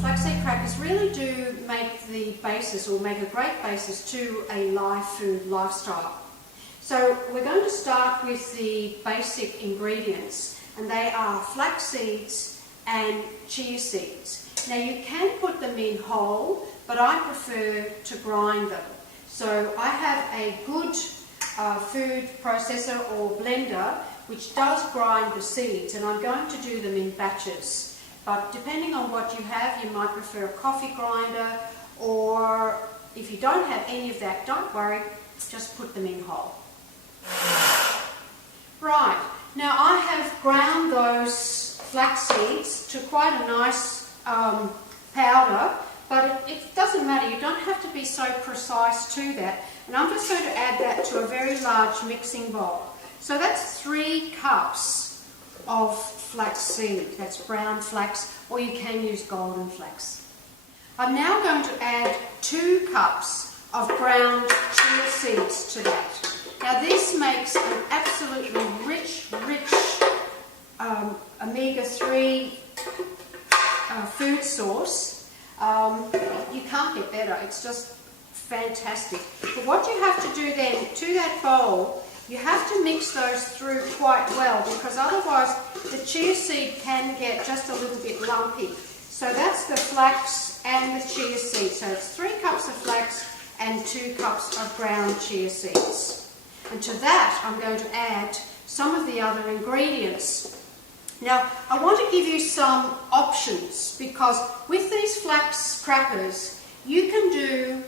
flaxseed crackers really do make the basis, or make a great basis to a live food lifestyle. So we're going to start with the basic ingredients, and they are flax seeds and chia seeds. Now you can put them in whole, but I prefer to grind them. So I have a good food processor or blender which does grind the seeds, and I'm going to do them in batches. But depending on what you have, you might prefer a coffee grinder, or if you don't have any of that, don't worry, just put them in whole. Right, now I have ground those flax seeds to quite a nice powder, but it doesn't matter, you don't have to be so precise to that. And I'm just going to add that to a very large mixing bowl. So that's 3 cups of flax seed, that's brown flax, or you can use golden flax. I'm now going to add 2 cups of ground chia seeds to that. Now this makes an absolutely rich omega-3 food source. You can't get better, it's just fantastic. But what you have to do then, to that bowl, you have to mix those through quite well, because otherwise the chia seed can get just a little bit lumpy. So that's the flax and the chia seed. So it's 3 cups of flax and 2 cups of ground chia seeds. And to that I'm going to add some of the other ingredients. Now I want to give you some options, because with these flax crackers you can do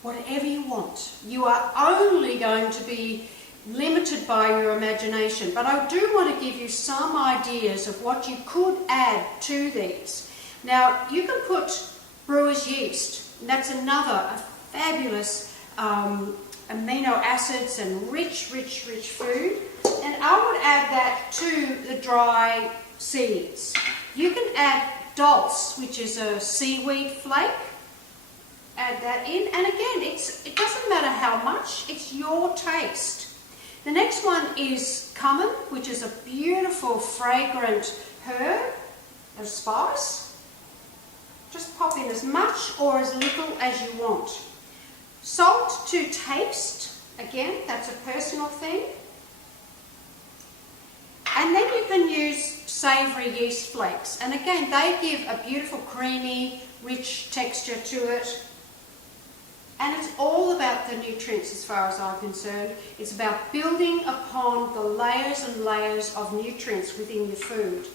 whatever you want. You are only going to be limited by your imagination, but I do want to give you some ideas of what you could add to these. Now you can put brewer's yeast, and that's another fabulous amino acids and rich food, and I would add that to the dry seeds. You can add dulse, which is a seaweed flake. Add that in, and again, it doesn't matter how much, it's your taste. The next one is cumin, which is a beautiful fragrant herb or spice. Just pop in as much or as little as you want. Salt to taste, again, that's a personal thing. And then you can use savoury yeast flakes, and again, they give a beautiful creamy, rich texture to it. And it's all about the nutrients as far as I'm concerned. It's about building upon the layers and layers of nutrients within your food.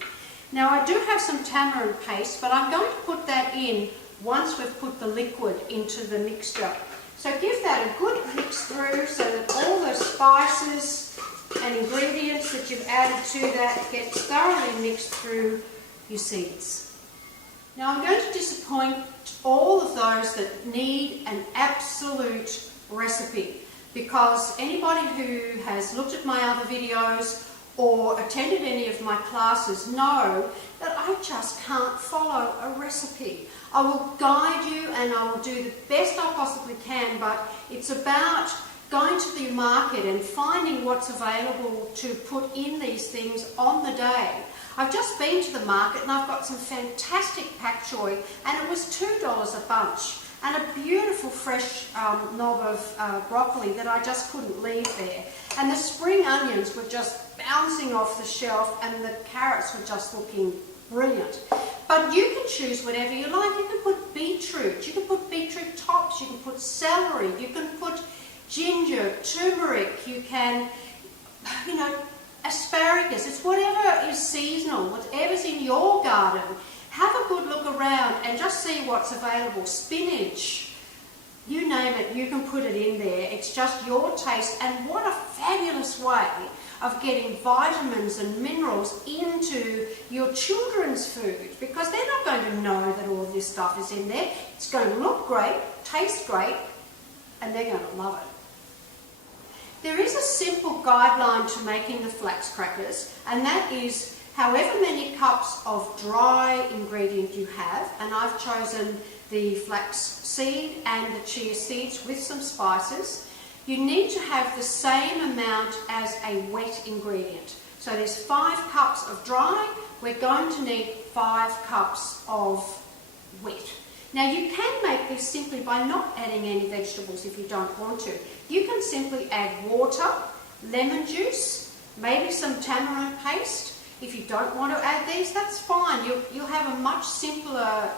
Now I do have some tamarind paste, but I'm going to put that in once we've put the liquid into the mixture. So give that a good mix through so that all the spices and ingredients that you've added to that get thoroughly mixed through your seeds. Now I'm going to disappoint all of those that need an absolute recipe, because anybody who has looked at my other videos or attended any of my classes know that I just can't follow a recipe. I will guide you and I will do the best I possibly can, but it's about going to the market and finding what's available to put in these things on the day. I've just been to the market and I've got some fantastic pak choy, and it was $2 a bunch, and a beautiful fresh knob of broccoli that I just couldn't leave there. And the spring onions were just bouncing off the shelf, and the carrots were just looking brilliant. But you can choose whatever you like. You can put beetroot, you can put beetroot tops, you can put celery, you can put ginger, turmeric, you can, asparagus. It's whatever is seasonal, whatever's in your garden. Have a good look around and just see what's available. Spinach, you name it, you can put it in there. It's just your taste, and what a fabulous way of getting vitamins and minerals into your children's food, because they're not going to know that all this stuff is in there. It's going to look great, taste great, and they're going to love it. There is a simple guideline to making the flax crackers, and that is however many cups of dry ingredient you have, and I've chosen the flax seed and the chia seeds with some spices. You need to have the same amount as a wet ingredient. So there's 5 cups of dry, we're going to need 5 cups of wet. Now you can make this simply by not adding any vegetables if you don't want to. You can simply add water, lemon juice, maybe some tamarind paste. If you don't want to add these, that's fine. You'll have a much simpler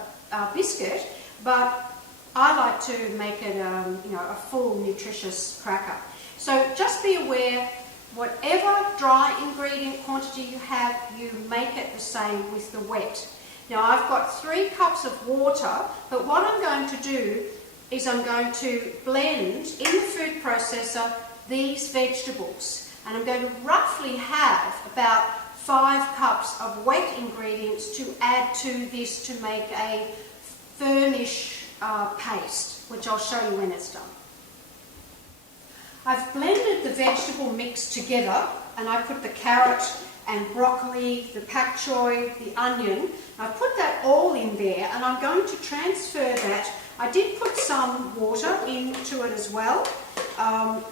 biscuit, but I like to make it a full nutritious cracker. So just be aware, whatever dry ingredient quantity you have, you make it the same with the wet. Now I've got 3 cups of water, but what I'm going to do is I'm going to blend in the food processor these vegetables, and I'm going to roughly have about 5 cups of wet ingredients to add to this to make a firmish paste, which I'll show you when it's done. I've blended the vegetable mix together, and I put the carrot and broccoli, the pak choy, the onion. I've put that all in there, and I'm going to transfer that. I did put some water into it as well, and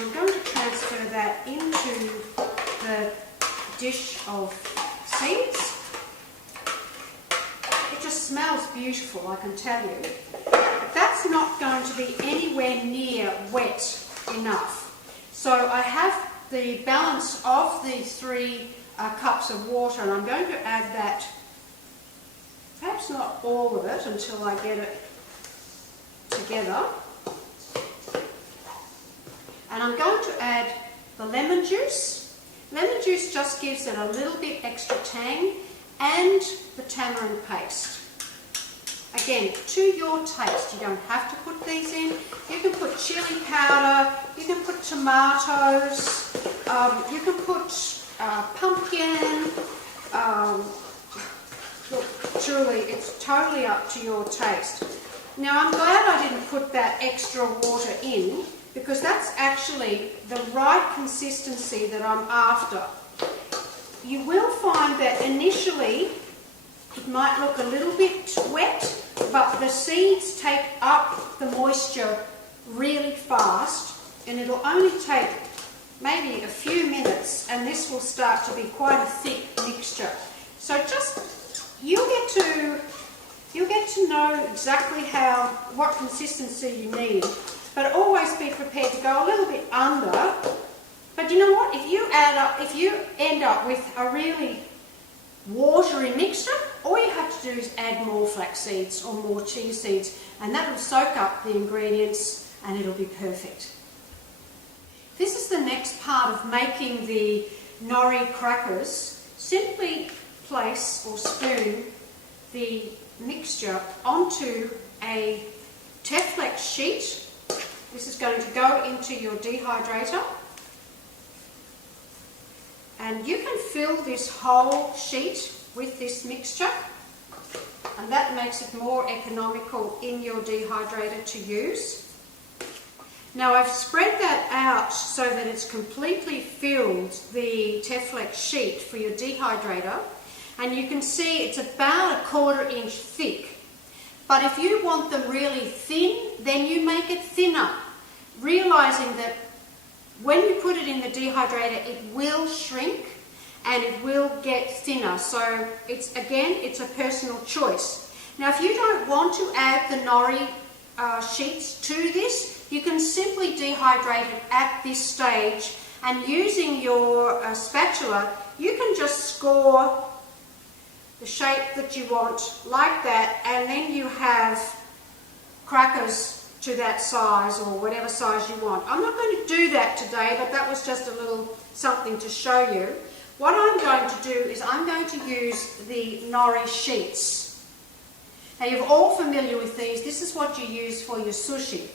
I'm going to transfer that into the dish of seeds. It just smells beautiful, I can tell you. But that's not going to be anywhere near wet enough. So I have the balance of the 3 cups of water, and I'm going to add that, perhaps not all of it until I get it together. And I'm going to add the lemon juice. Lemon juice just gives it a little bit extra tang, and the tamarind paste. Again, to your taste. You don't have to put these in. You can put chili powder, you can put tomatoes, you can put pumpkin. Look, truly, it's totally up to your taste. Now, I'm glad I didn't put that extra water in, because that's actually the right consistency that I'm after. You will find that initially it might look a little bit wet, but the seeds take up the moisture really fast, and it'll only take maybe a few minutes, and this will start to be quite a thick mixture. So just, you'll get to know exactly what consistency you need, but always be prepared to go a little bit under. But you know what? If you end up with a really watery mixture, all you have to do is add more flax seeds or more chia seeds, and that will soak up the ingredients and it'll be perfect. This is the next part of making the nori crackers. Simply place or spoon the mixture onto a Teflex sheet. This is going to go into your dehydrator, and you can fill this whole sheet with this mixture, and that makes it more economical in your dehydrator to use. Now I've spread that out so that it's completely filled the Teflex sheet for your dehydrator, and you can see it's about 1/4 inch thick. But if you want them really thin, then you make it thinner, realizing that when you put it in the dehydrator, it will shrink and it will get thinner. So it's a personal choice. Now, if you don't want to add the nori sheets to this, you can simply dehydrate it at this stage, and using your spatula, you can just score the shape that you want like that, and then you have crackers to that size or whatever size you want. I'm not going to do that today, but that was just a little something to show you. What I'm going to do is I'm going to use the nori sheets. Now, you're all familiar with these. This is what you use for your sushi.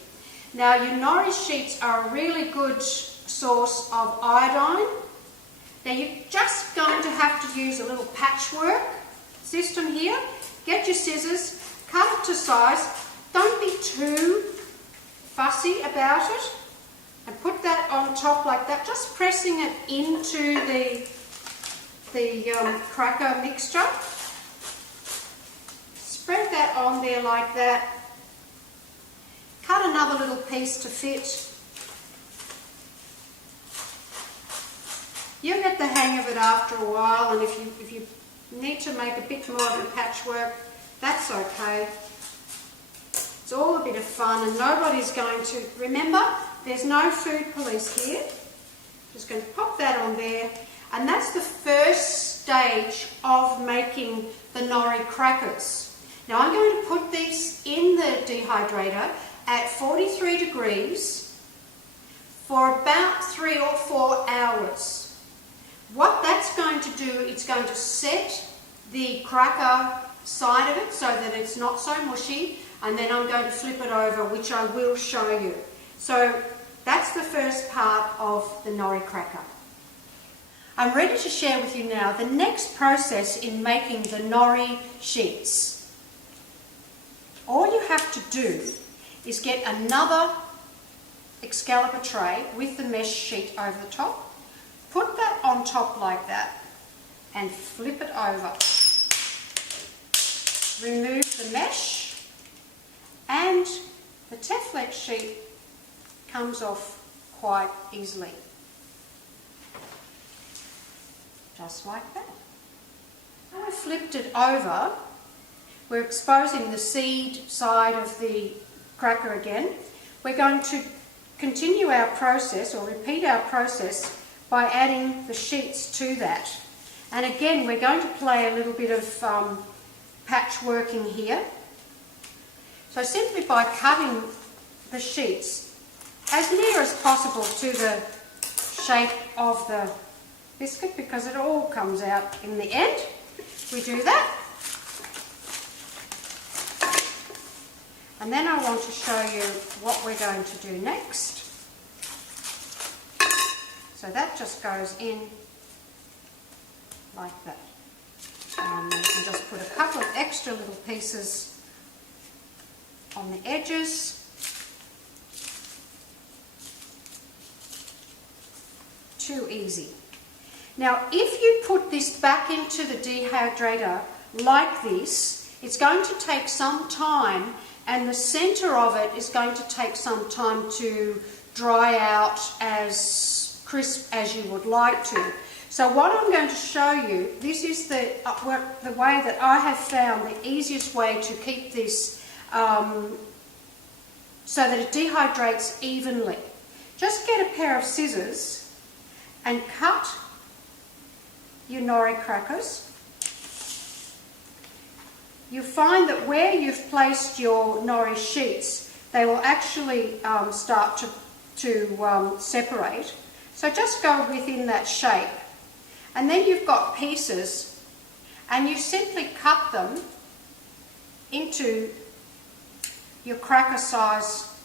Now, your nori sheets are a really good source of iodine. Now, you're just going to have to use a little patchwork system here. Get your scissors, cut it to size. Don't be too fussy about it, and put that on top like that, just pressing it into the cracker mixture. Spread that on there like that. Cut another little piece to fit. You'll get the hang of it after a while, and if you need to make a bit more of a patchwork, That's okay. It's all a bit of fun and nobody's going to... Remember, there's no food police here. Just going to pop that on there. And that's the first stage of making the nori crackers. Now I'm going to put these in the dehydrator at 43 degrees for about 3 or 4 hours. What that's going to do, it's going to set the cracker side of it so that it's not so mushy, and then I'm going to flip it over, which I will show you. So that's the first part of the nori cracker. I'm ready to share with you now the next process in making the nori sheets. All you have to do is get another Excalibur tray with the mesh sheet over the top, put that on top like that and flip it over. Remove the mesh and the Teflon sheet comes off quite easily. Just like that. Now I've flipped it over, we're exposing the seed side of the cracker again. We're going to continue our process or repeat our process by adding the sheets to that. And again, we're going to play a little bit of patchworking here. So simply by cutting the sheets as near as possible to the shape of the biscuit, because it all comes out in the end, we do that. And then I want to show you what we're going to do next. So that just goes in like that. And you can just put a couple of extra little pieces on the edges. Too easy. Now, if you put this back into the dehydrator like this, it's going to take some time, and the centre of it is going to take some time to dry out as crisp as you would like to. So what I'm going to show you, this is the way that I have found the easiest way to keep this so that it dehydrates evenly. Just get a pair of scissors and cut your nori crackers. You'll find that where you've placed your nori sheets, they will actually start to separate. So just go within that shape. And then you've got pieces, and you simply cut them into your cracker size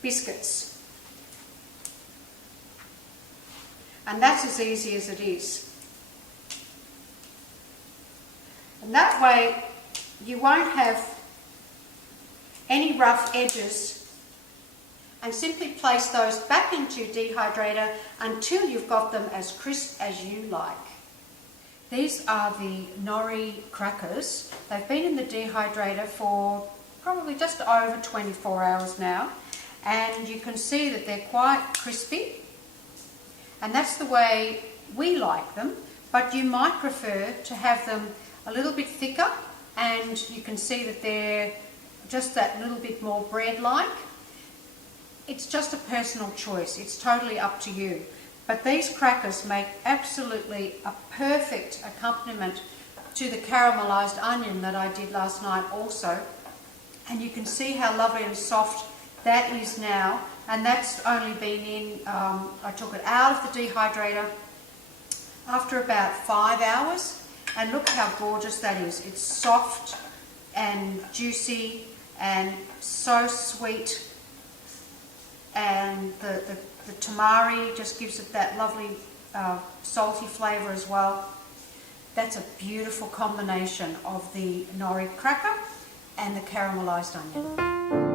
biscuits. And that's as easy as it is. And that way you won't have any rough edges, and simply place those back into your dehydrator until you've got them as crisp as you like. These are the nori crackers. They've been in the dehydrator for probably just over 24 hours now, and you can see that they're quite crispy, and that's the way we like them, but you might prefer to have them a little bit thicker, and you can see that they're just that little bit more bread-like. It's just a personal choice. It's totally up to you. But these crackers make absolutely a perfect accompaniment to the caramelised onion that I did last night also. And you can see how lovely and soft that is now. And that's only been in, I took it out of the dehydrator after about 5 hours. And look how gorgeous that is. It's soft and juicy and so sweet. And the tamari just gives it that lovely salty flavour as well. That's a beautiful combination of the nori cracker and the caramelised onion.